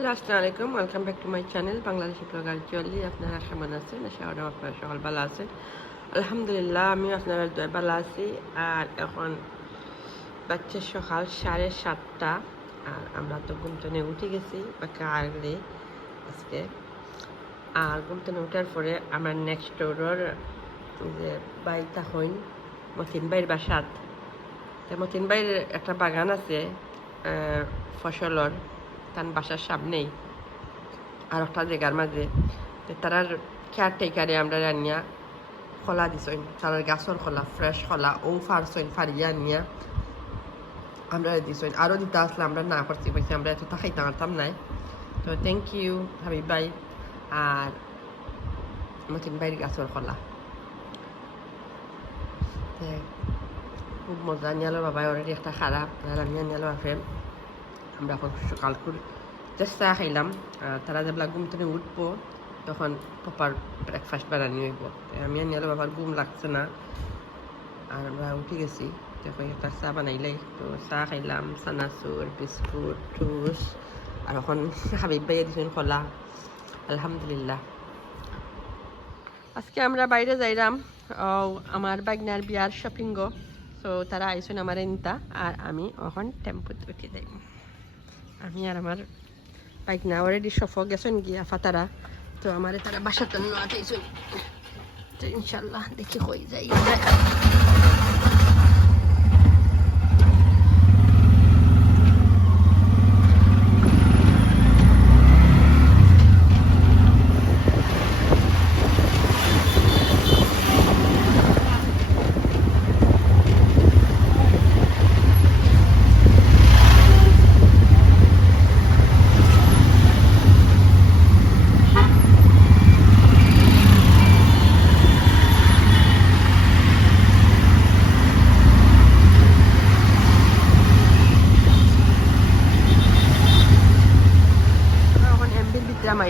Hello আসসালামু আলাইকুম welcome back to my channel Bangladeshi blogger Jolly আপনারা কেমন আছেন? আশা করি আপনারা সকাল ভালো আছেন। আলহামদুলিল্লাহ, আমিও আপনারা দয় ভালো আছি। আর এখন বাচ্চা সকাল সাড়ে সাতটা, আর আমরা তো থেকে উঠে গেছি, বা কালে আজকে? আর থেকে উঠার পরে আমরা নেক্সট ডোরের যে বাড়িটা হইন, মতিন বাইর বাসাত মতিন বাইর একটা বাগান আছে ফসলর। তার বাসার সামনেই। আর একটা জায়গার মাঝে। তারার কেয়ার টেকারে আমরা রান্না খোলা দিছইন তারার গাছর খোলা ফ্রেশ খোলা ও ফারছইন ফারিয়া নিয়া আমরা দিছইন আরও দিতে আসলে আমরা না করছি বলছি আমরা এত খাইতে পারতাম নাই। তো থ্যাংক ইউ হাবিব ভাই। আর মতিন ভাইয়ের গাছর খোলা। খুব মজা। নিয়ালো বাবা অলরেডি একটা খারাপ। আর আমি নিয়ালো বাপে আমরা এখন সকাল করে চেষ্টা খাইলাম। আর তারা যেগুলা ঘুম থেকে উঠবো, তখন প্রপার ব্রেকফাস্ট বানানি হইব আমি আর নিয়ালো বাবার ঘুম লাগছে না। আর আমরা উঠে গেছি। তখন একটা চা বানাইলাই। তো চা খাইলাম, চানাচুর, বিস্কুট টুস আর এখন হাবিব ভাইয়া দিছেন খোলা আলহামদুলিল্লাহ। আজকে আমরা বাইরে যাইলাম আমার বাগনার বিয়ার শপিং গো সো তারা আইসুন আমার নিতা আর আমি এখন টেম্পুত উঠে যাই আমি আর আমার বাইক না অলরেডি সফ গেছেন গিয়া ফাতারা। তো আমার তারা বাসাতে আইসুন তো ইনশাল্লাহ দেখি হয়ে যাই এখন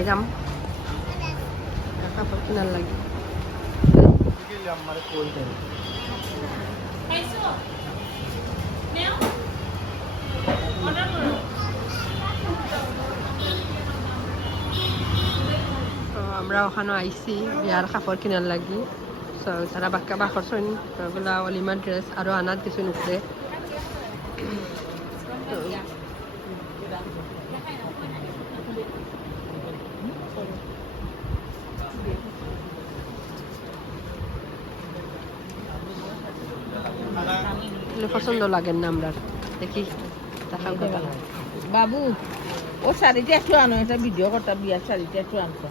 মাইরাম কাপড় কিনার লাগে। তো আমরা ওখানে আইসি বিয়ার কাপড় কিনার লাগি। তো তারা বাক্কা বাখর শোন ওগুলা অলিমার ড্রেস আরও আনার দিছুন উপরে। এগুলো পছন্দ লাগেন না আমরা দেখি বাবু ও শাড়িটা একটু আনো এটা ভিডিও করতাম বিয়ার শাড়িটা একটু আনতো।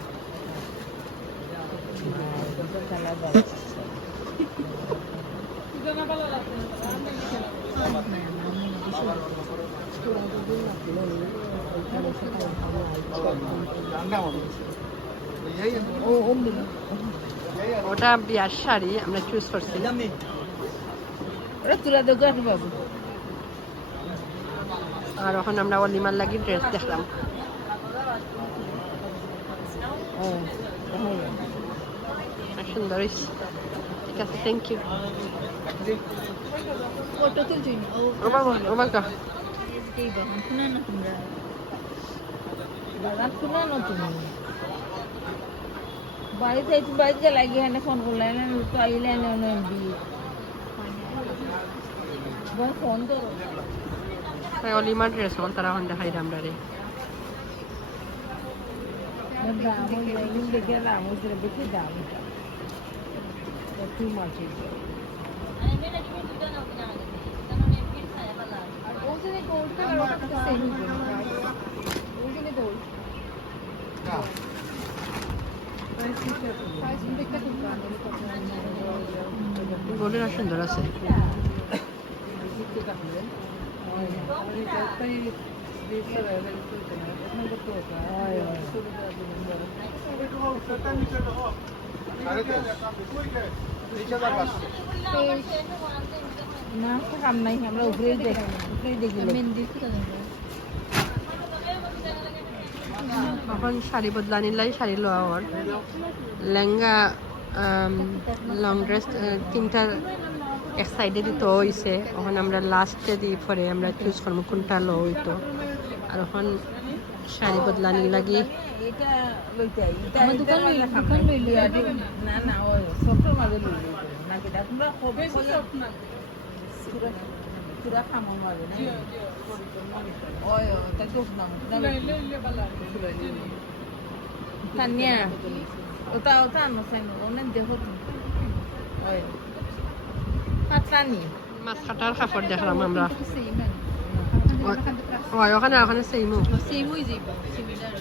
ওটা বিয়ার শাড়ি আমরা চুজ করছি। ওটা তুলা দেবো একটু বাবু আর ওখানে আমরা অলিমার লাগি ড্রেস দেখলাম। সুন্দর ঠিক আছে থ্যাংক ইউ তুলছি ও ও বাবা ও বাবা। শুনে না তোমরা দাদা শুনে না তুমি বাড়িতে একটু বাড়িতে লাগি হ্যাঁ ফোন করলে তো আইলে এমবি তাই অলিমার ড্রেস হল তারা এখন দেখাই রে দাম মাছ গোল্ডেন আর সুন্দর আছে না কাম এখন শাড়ি বদলানি লাই শাড়ি লওয়া লেহেঙ্গা লং ড্রেস তিনটা এক সাইডে দিতে হয়েছে ওখানে আমরা লাস্টে দিই পরে আমরা চুজ করব কোনটা লো হইতো। আর এখন শাড়ি বদলানির লাগি। ওটা ওটা আনো সাইন ওনে ওই। পাতলানি মাছ কাটার কাপড় দেখলাম আমরা। ওই ওখানে ওখানে সেইমু সেম হয়ে যাইব সিমিলার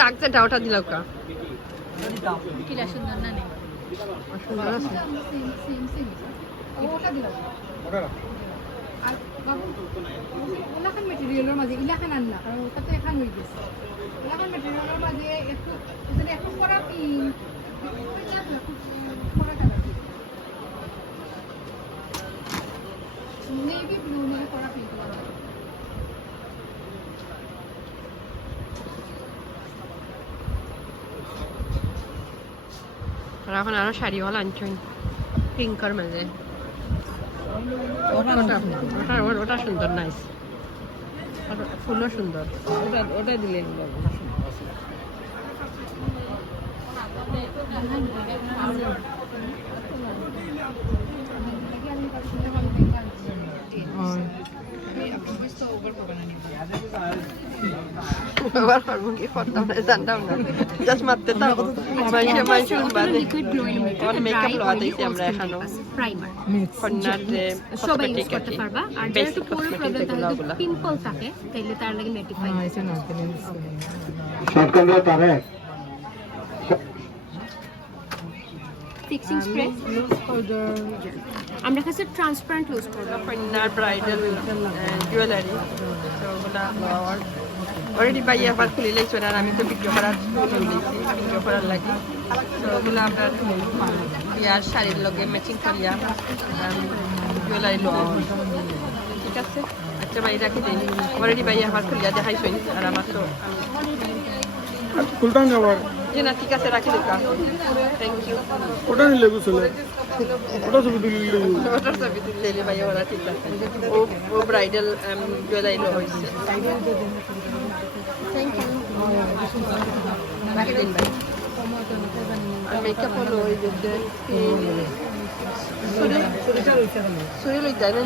ডাকছে ওটা দিলাও কা? কিলা সুন্দর না নেই? সুন্দর আছে। সেম সেম সেম ওটা দিলাম আর বাবু ওলাখান মেটেরিয়ালের মাঝে ইলাখান আনলা কারণ ওটা তো এখান হয়ে গেছে। ওলাখান মেটেরিয়ালের মাঝে একটু একটু করা পিন নেভি ব্লু নিয়ে করা পিন করা আর এখন আরও শাড়িওয়ালা আনছেন পিঙ্কর মাঝে ওটা ওটা সুন্দর। নাইস ফুলও সুন্দর। ওটা ওটা দিলেন বাবু ব্যবহার করব কি করতাম না জানতাম না জাস্ট মারতে থাকব মানুষে মানুষ উঠবাদে liquid glow in makeup on makeup লাগাইছি আমরা এখানো প্রাইমার কন্যার যে সবাই ইউজ করতে পারবা আর যারা একটু পোর প্রবলেম থাকে পিম্পল থাকে তাইলে তার লাগে মেটিফাই শতকরা তারেক ফিক্সিং স্প্রে আমরা কাছে ট্রান্সপারেন্ট ইউজ করব কন্যার ব্রাইডাল জুয়েলারি ওগুলা অলরেডি বাই একবার খুলে লাইছো আর আমি তো ভিডিও করার খুলে লাইছি ভিডিও করার লাগি। তো ওগুলো আপনার বিয়ার শাড়ির লগে ম্যাচিং করিয়া জুয়েলারি লওয়া। ঠিক আছে? আচ্ছা ভাই রাখি দিন অলরেডি ভাই একবার খুলিয়া দেখাইছই আর আমার তো ফুলটান যাবার? যে না ঠিক আছে রাখি দেখা থ্যাংক ইউ ওটা নিলে গুছলে ওটা ছবি তুলি ওটার ছবি তুললে ভাই ওরা ঠিক আছে। ও ব্রাইডাল জুয়েলারি হয়েছে থ্যাংক ইউ রাখি দিন ভাই আর মেকআপ হলো ওই যে সুরি সুরি লই যায় না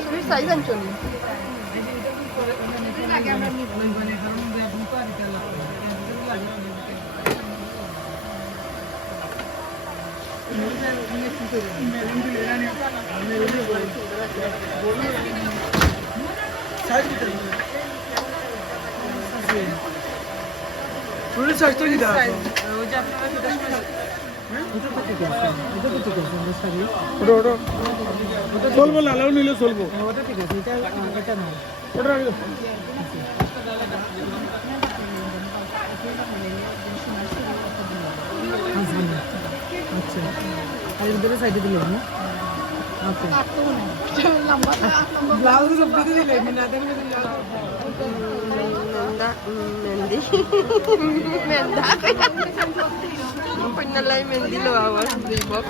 সুরির সাইজ আনছনি শরীর স্বাস্থ্য কি চলবো লালাও নিলে চলবো। আচ্ছা। আর এদের সাইডে দিলে না ওকে ব্লাউজ সব দিলে না দেখলে Menda, Mendi. Menda. Pag nalay Mendi, lawawas. Reebok.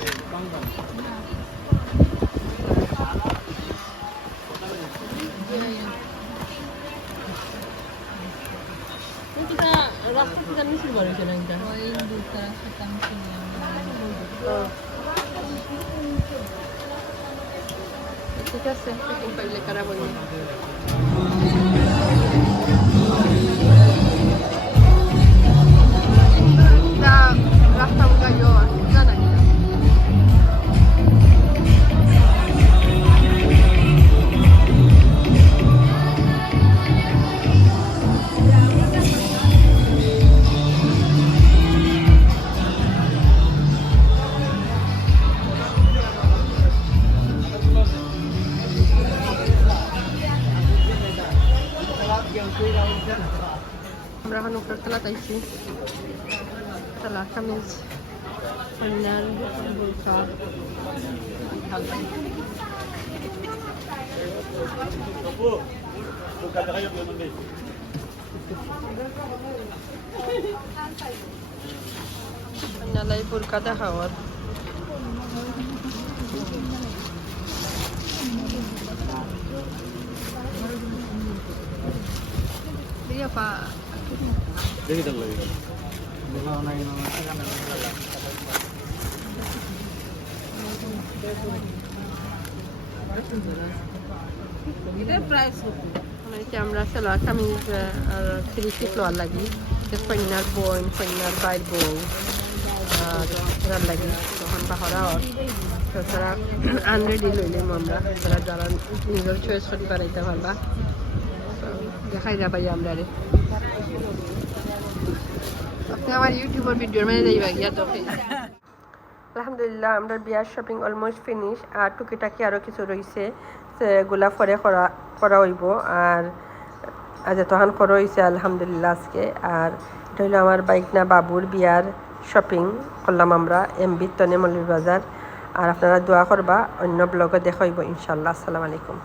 রাস্তা থেকে আমি শুরু করেছি না এটা ওই দুটার সাথে আমি কিনলাম ঠিক আছে পাইলে খারাপ হয়নি রাস্তা উঠা yo জানা setelah kami menel membuka menyalai burka dahawar dia pak. দেখি মানে আমরা থ্রি পিস লোয়ার লাগি। যে কন্যার বোন কন্যার বাইর বউ আর এরার লাগি। তখন বাহরা হর তো তারা আনরেডি আমরা। তারা যারা নিজের চয়েস করি বাড়াইতে পারবা দেখাই যাবাই আমরা রে। আমার ইউটিউবের ভিডিওর মানে যাইবা গিয়া তো আলহামদুলিল্লাহ, আমরা বিয়ার শপিং অলমোস্ট ফিনিশ আর টুকিটাকি আরও কিছু রয়েছে সেগুলা পরে করা করা হইব, আর আজ তখন করা হয়েছে আলহামদুলিল্লাহ আজকে। আর এটা হইল আমার বাইক না বাবুর বিয়ার শপিং করলাম আমরা এমবি তনে মল্লির বাজার। আর আপনারা দোয়া করবা, অন্য ব্লগে দেখা হইব ইনশাল্লাহ আসসালামু আলাইকুম।